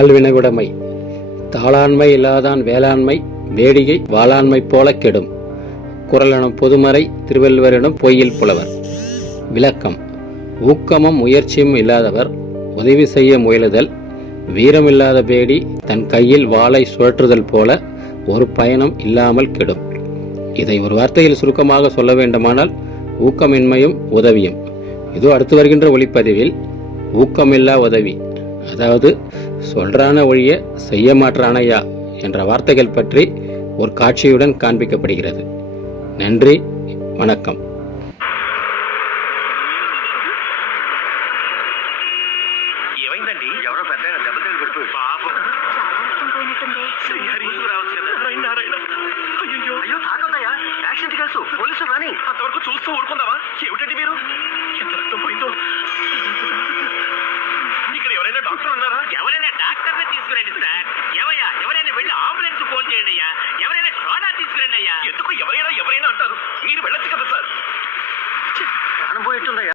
தாழ்வினகுடைமை தாளாண்மை இல்லாதான் வேளாண்மை வேடிகை வாளாண்மை போல கெடும். குறளெனும் பொதுமறை திருவள்ளுவரிடம் பொய்யில் புலவர். விளக்கம்: ஊக்கமும் முயற்சியும் இல்லாதவர் உதவி செய்ய முயலுதல் வீரமில்லாத பேடி தன் கையில் வாளை சுழற்றுதல் போல ஒரு பயனும் இல்லாமல் கெடும். இதை ஒரு வார்த்தையில் சுருக்கமாக சொல்ல வேண்டுமானால் ஊக்கமின்மையும் உதவியும். இதோ அடுத்து வருகின்ற ஒளிப்பதிவில் ஊக்கமில்லா உதவி, அதாவது சொல்றான ஒழிய செய்ய மாற்றானையா என்ற வார்த்தைகள் பற்றி ஒரு காட்சியுடன் காண்பிக்கப்படுகிறது. நன்றி, வணக்கம். పోలీసులు రాని అంతవరకు చూస్తూ ఊరుకుందావా? ఏమిటండి మీరు? ఎంత రక్తం పోయిందో. ఇక్కడ ఎవరైనా డాక్టర్ ఉన్నారా? ఎవరైనా డాక్టర్ని తీసుకురండి సార్. ఎవరైనా వెళ్ళి అంబులెన్స్ ఫోన్ చేయండి అయ్యా. ఎవరైనా సోడా తీసుకురండి అయ్యా. ఎందుకు ఎవరైనా అంటారు? మీరు వెళ్ళొచ్చు కదా సార్. ప్రాణం పోయేట్టుందయ్యా.